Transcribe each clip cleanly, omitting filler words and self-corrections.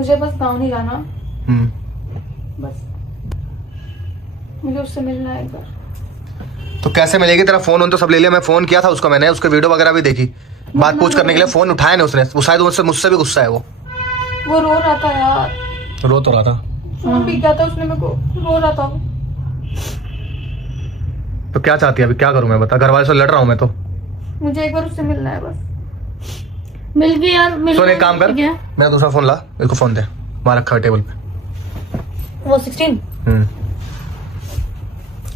मुझे बस गाँव नहीं जाना, बस मुझे उससे मिलना है एक बार। तो कैसे मिलेगी? तेरा फोन तो सब ले लिया, मैं फोन किया था उसको, मैंने उसके वीडियो वगैरह भी देखी, बात पूछ करने के लिए फोन उठाया नहीं उसने, वो शायद मुझसे भी गुस्सा है। वो रो रहा था यार, रो तो रहा था, फोन भी किया था उसने मेरे को, रो रहा था। तो क्या चाहती है अभी? क्या करूं मैं, बता। घर वाले से लड़ रहा हूँ मैं तो। मुझे एक बार उससे मिलना है बस। मिल गई यार, मिल सुन गई। एक काम कर, मेरा दूसरा फोन ला, इसको फोन दे, वहां रखा है टेबल पे। वो 16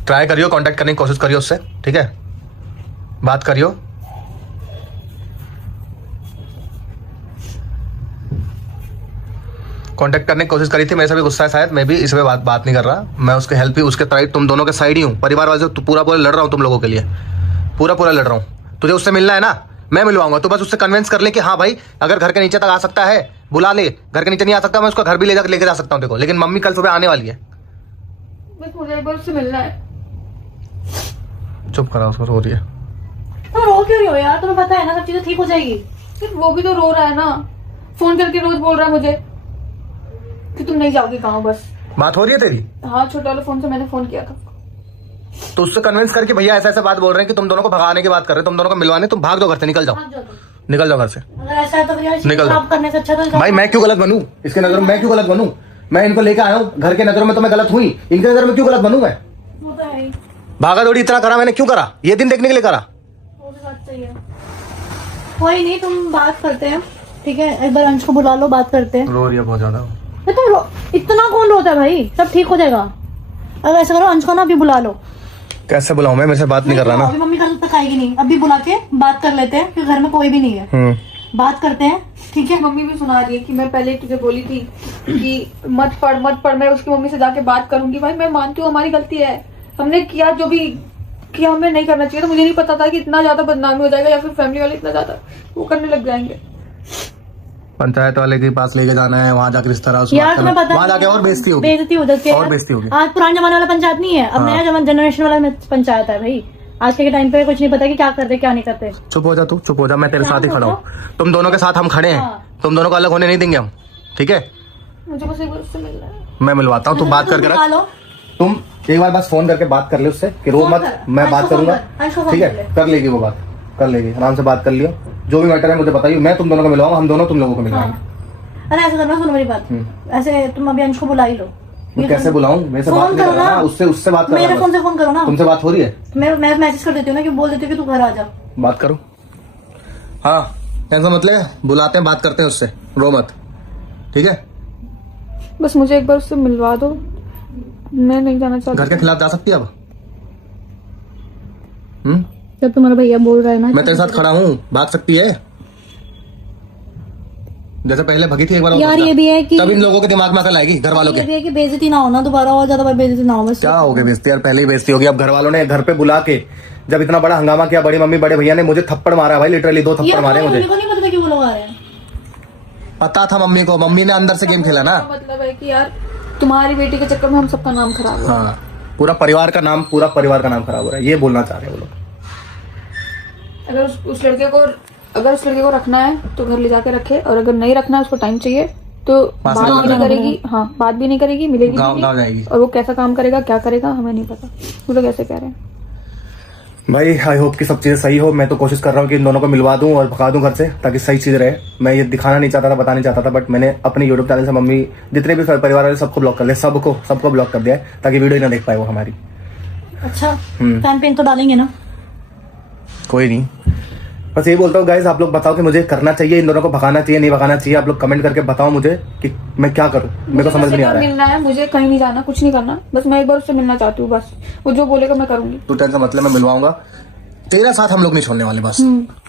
ट्राई करियो, कांटेक्ट करने की कोशिश करियो उससे, ठीक है? बात करियो। कांटेक्ट करने की कोशिश करी थी, मेरे से भी गुस्सा है शायद, मैं भी इस पे बात नहीं कर रहा, मैं उसके हेल्प ही, उसके साइड, तुम दोनों के साइड ही हूँ, परिवार वाले से पूरा लड़ रहा हूँ तुम लोगों के लिए, पूरा लड़ रहा हूँ। तुझे उससे मिलना है ना, मैं मिलवाऊंगा, तो बस उससे कन्विंस कर ले कि हाँ भाई अगर घर के नीचे तक आ सकता है बुला ले, घर के नीचे नहीं आ सकता मैं उसको घर भी लेके जा सकता हूँ देखो, लेकिन मम्मी कल सुबह आने वाली है। बस मुझे एक बार उससे मिलना है। चुप करा उसको, रो रही है। तो रो क्यों रही हो यार, तुम्हें पता है ना सब चीजें ठीक हो जाएगी। सिर्फ वो भी तो रो रहा है ना, फोन करके रोज बोल रहा है मुझे कि तुम नहीं जाओगी गाँव। बस बात हो रही है तेरी? हाँ, छोटे वाले फोन से मैंने फोन किया था, तो उससे कन्विंस करके भैया ऐसा बात बोल रहे हैं कि तुम दोनों को भगाने की बात कर रहे हैं, तुम दोनों को मिलवाने, तुम भाग दो घर से, निकल जाओ, निकल जाओ घर से। अगर ऐसा है तो फिर निकल जाओ। करने से अच्छा तो भाई मैं क्यों गलत बनूं इसके नजरों में? मैं क्यों गलत बनूं? मैं इनको लेके आया हूँ, घर के नजरों में तो मैं गलत हुई, इनके नजर में क्यों गलत बनूं मैं? भागा दौड़ी इतना करा मैंने, क्यों करा? ये दिन देखने के लिए करा। वो भी बात सही है। कोई नहीं, तुम बात करते हैं, ठीक है? एक बार अंश को बुला लो, बात करते हैं। रो रही है बहुत ज्यादा। तुम इतना कौन रोता है भाई, सब ठीक हो जाएगा। अगर ऐसा करो, अंश को ना अभी बुला लो। कैसे बुलाऊं मैं? मेरे से बात नहीं कर रहा ना। अभी मम्मी कल तक आएगी नहीं, अभी बुला के बात कर लेते हैं, क्योंकि घर में कोई भी नहीं है। बात करते हैं, ठीक है? मम्मी भी सुना रही है कि मैं पहले तुझे बोली थी कि मत पढ़, मैं उसकी मम्मी से जाके बात करूंगी। भाई मैं मानती हूँ हमारी गलती है, हमने किया जो भी किया, हमें नहीं करना चाहिए। तो मुझे नहीं पता था कि इतना ज्यादा बदनामी हो जाएगा, या फिर फैमिली वाले इतना ज्यादा वो करने लग जाएंगे। पंचायत वाले के पास लेके जाना है, वहाँ जाके रिश्ता यार तुम्हें पता, वहाँ जाके और बेइज्जती होगी, और बेइज्जती होगी। आज पुराने जमाने वाला पंचायत नहीं है, अब नया जनरेशन वाला पंचायत है भाई। आज के टाइम पे कुछ नहीं पता कि क्या करते क्या नहीं करते। चुप हो जा तू, चुप हो जा, मैं तेरे साथ ही खड़ा हूँ, तुम दोनों के साथ हम खड़े हैं, तुम दोनों को अलग होने नहीं देंगे हम, ठीक है? मुझे बस एक बार उससे मिलना है, मैं मिलवाता हूँ, तू बात करके रख। तुम एक बार बस फोन करके बात कर ले उससे कि रो मत, मैं बात करूंगा, ठीक है? कर लेगी वो बात, कर लेगी, आराम से बात कर लियो, जो भी मैटर है मुझे बताइए, मैं तुम दोनों को मिलवाऊंगा, हम दोनों तुम लोगों को मिलवाएंगे। अरे ऐसा करना, सुनो मेरी बात, ऐसे तुम अभी अंश को बुला ही लो। मैं कैसे बुलाऊं? मेरे से बात नहीं कर रहा ना, उससे बात कर रहा हूं। मेरे फोन से फोन करो ना। तुमसे बात हो रही है? मैं मैसेज कर देती हूँ ना, कि बोल देती हूँ कि तू घर आ जा, बात करो। हाँ टेंशन मत ले, बुलाते हैं, बात करते हैं उससे, रो मत, ठीक है? बस मुझे एक बार उससे मिलवा दो, मैं नहीं जाना चाहती। घर के खिलाफ जा सकती है अब? जब तुम्हारा भैया बोल रहा है ना, मैं तेरे साथ खड़ा हूँ, भाग सकती है जैसे पहले भगी थी एक बार यार। ये भी है कि तब इन लोगों के दिमाग में अकल आएगी, घर वालों के। ये भी है कि बेइज्जती ना हो ना दोबारा, और ज्यादा बेइज्जती ना हो। बस क्या हो गई बेइज्जती यार? पहले ही बेइज्जती होगी, अब घर वालों ने घर पे बुला के जब इतना बड़ा हंगामा किया, बड़ी मम्मी बड़े भैया ने मुझे थप्पड़ मारा भाई, लिटरली 2 थप्पड़ मारे मुझे। नहीं पता था कि वो लोग आ रहे हैं, पता था मम्मी को, मम्मी ने अंदर से गेम खेला ना। मतलब है कि यार तुम्हारी बेटी के चक्कर में हम सबका नाम खराब हो रहा है। हाँ, पूरा परिवार का नाम खराब हो रहा है, ये बोलना चाह रहे हैं वो लोग। अगर उस लड़के को रखना है तो घर ले जाके रखे, और अगर नहीं रखना है, उसको टाइम चाहिए तो बात भी नहीं करेगी। हाँ, बात भी नहीं करेगी, मिलेगी गाँव जाएगी, और वो कैसा काम करेगा क्या करेगा हमें नहीं पता, वो लोग ऐसे कह रहे हैं। भाई आई होप कि सब चीजें सही हो। मैं तो कोशिश कर रहा हूँ कि इन दोनों को मिलवा दूं और भगा दूं घर से, ताकि सही चीज रहे। मैं ये दिखाना नहीं चाहता था, बताना नहीं चाहता था, बट मैंने अपने यूट्यूब चैनल से मम्मी जितने भी परिवार वाले सबको ब्लॉक कर लिया, सबको ब्लॉक कर दिया है, ताकि वीडियो ही ना देख पाए वो हमारी। अच्छा, कैंपेन तो डालेंगे ना? कोई नहीं, बस यही बोलता हूँ गाइस, आप लोग बताओ कि मुझे करना चाहिए, इन दोनों को भगाना चाहिए, नहीं भगाना चाहिए? आप लोग कमेंट करके बताओ मुझे कि मैं क्या करूँ, मेरे को समझ में नहीं आ रहा है। मिलना है मुझे, कहीं नहीं जाना, कुछ नहीं करना, बस मैं एक बार उससे मिलना चाहती हूँ, बस वो जो बोलेगा मैं करूंगी। तू टेंशन मतलब मैं मिलवाऊंगा, तेरा साथ हम लोग नहीं छोड़ने वाले बस।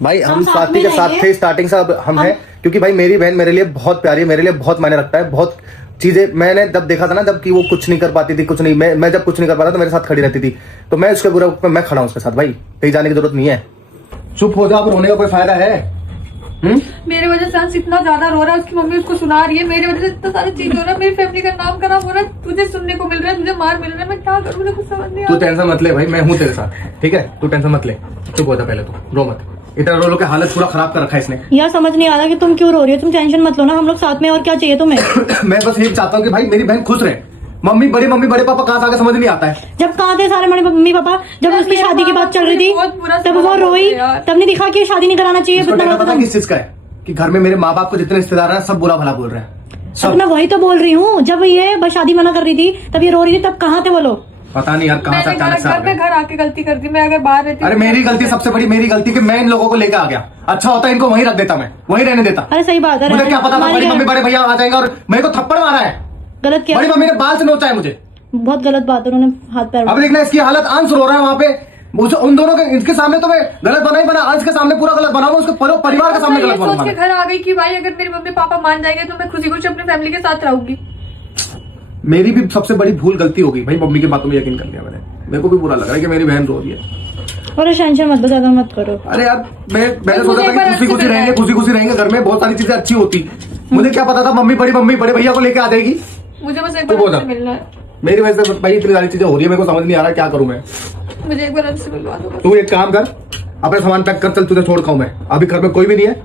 भाई हम साथी के साथ थे स्टार्टिंग से, अब हम हैं, क्योंकि भाई मेरी बहन मेरे लिए बहुत प्यारी है, मेरे लिए बहुत मायने रखता है, बहुत चीजें मैंने जब देखा था ना, जब कि वो कुछ नहीं कर पाती थी, कुछ नहीं, मैं जब कुछ नहीं कर पाता तो मेरे साथ खड़ी रहती थी, तो मैं उसके बुरे मैं खड़ा हूँ उसके साथ। भाई कहीं जाने की जरूरत नहीं है, चुप हो जा, अब रोने का कोई फायदा है? मेरी वजह से अंश इतना ज्यादा रो रहा है, उसकी मम्मी उसको सुना रही है, मेरी वजह से इतना सारी चीज हो रहा है, मेरी फैमिली का नाम खराब हो रहा है, तुझे सुनने को मिल रहा है, तुझे मार मिल रहा है, मैं क्या करूँ, मुझे कुछ समझ नहीं आ रहा। तू टेंशन मत ले भाई, मैं हूँ तेरे साथ, ठीक है? तू टेंशन मत ले, चुप हो जा, पहले तू रो मत। इतना रो लो के हालत पूरा खराब कर रखा है इसने। यार समझ नहीं आ रहा कि तुम क्यों रो रही हो, तुम टेंशन मत लो ना, हम लोग साथ में, और क्या चाहिए तुम्हें। मैं बस यही चाहता हूँ कि भाई मेरी बहन खुश रहे। मम्मी बड़े पापा कहाँ से आगे समझ नहीं आता है। जब कहाँ थे सारे मम्मी पापा, जब उसकी शादी की बात चल रही थी तब वो रोई, तब नहीं दिखा कि शादी नहीं कराना चाहिए। पता किस चीज का है कि घर में मेरे माँ बाप को जितने रिश्तेदार हैं सब बुरा भला बोल रहे हैं सब। मैं वही तो बोल रही हूँ, जब ये शादी मना कर रही थी तब ये रो रही थी, तब कहाँ थे वो लोग। पता नहीं यार कहाँ से अचानक से आ गए। घर आके गलती कर दी, मैं अगर बाहर रहती। अरे मेरी गलती, सबसे बड़ी मेरी गलती कि मैं इन लोगों को लेकर आ गया। अच्छा होता इनको वहीं रख देता, मैं वहीं रहने देता। अरे सही बात है, मुझे क्या पता था बड़ी मम्मी बड़े भैया आ जाएंगे और मेरे को थप्पड़ मारा है। गलत किया, बड़ी मम्मी ने बाल से नोचा है मुझे, बहुत गलत बात है, उन्होंने हाथ पैर। अब देखना इसकी हालत अंश रो रहा है वहाँ पे, उन दोनों के इनके सामने तो मैं गलत बना ही बना, अंश के सामने पूरा गलत बनाऊंगा, उसके परिवार के सामने गलत सोच के घर आ गई कि भाई अगर मेरे मम्मी पापा मान जाएंगे तो मैं खुशी खुशी अपनी फैमिली के साथ रहूंगी। मेरी भी सबसे बड़ी भूल गलती होगी भाई, मम्मी की बातों में यकीन कर लिया मैंने। मेरे को भी बुरा लग रहा है कि मेरी बहन रो रही है। और टेंशन मत लो, ज्यादा मत करो। अरे यार मैंने सोचा था कि खुशी खुशी रहेंगे घर में, बहुत सारी चीजें अच्छी होती। मुझे क्या पता था मम्मी बड़े भैया को लेके आ जाएगी। मुझे बस एक बार से मिलना है। मेरी वजह से भाई इतनी सारी चीजें हो रही है, मेरे को समझ नहीं आ रहा क्या करूं मैं। मुझे एक बार से मिलवा दो। तू एक काम कर, अपने सामान पैक कर, चल तुझे छोड़ खाऊं मैं। अभी घर में कोई भी नहीं है,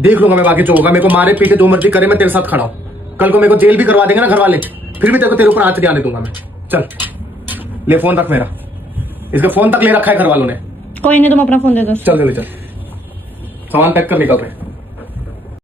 देख लूंगा मैं बाकी जो होगा। मेरे को मारे पीटे जो मर्जी करे, मैं तेरे साथ खड़ा हूं। कल को मेरे को जेल भी करवा देंगे ना घर वाले, फिर भी तेरे ऊपर हाथ नहीं आने दूंगा मैं। चल ले फोन रख मेरा, इसका फोन तक ले रखा है घर वालों ने। कोई नहीं, तुम अपना फोन दे दो। चल चल चल, सामान पैक कर निकल रहे।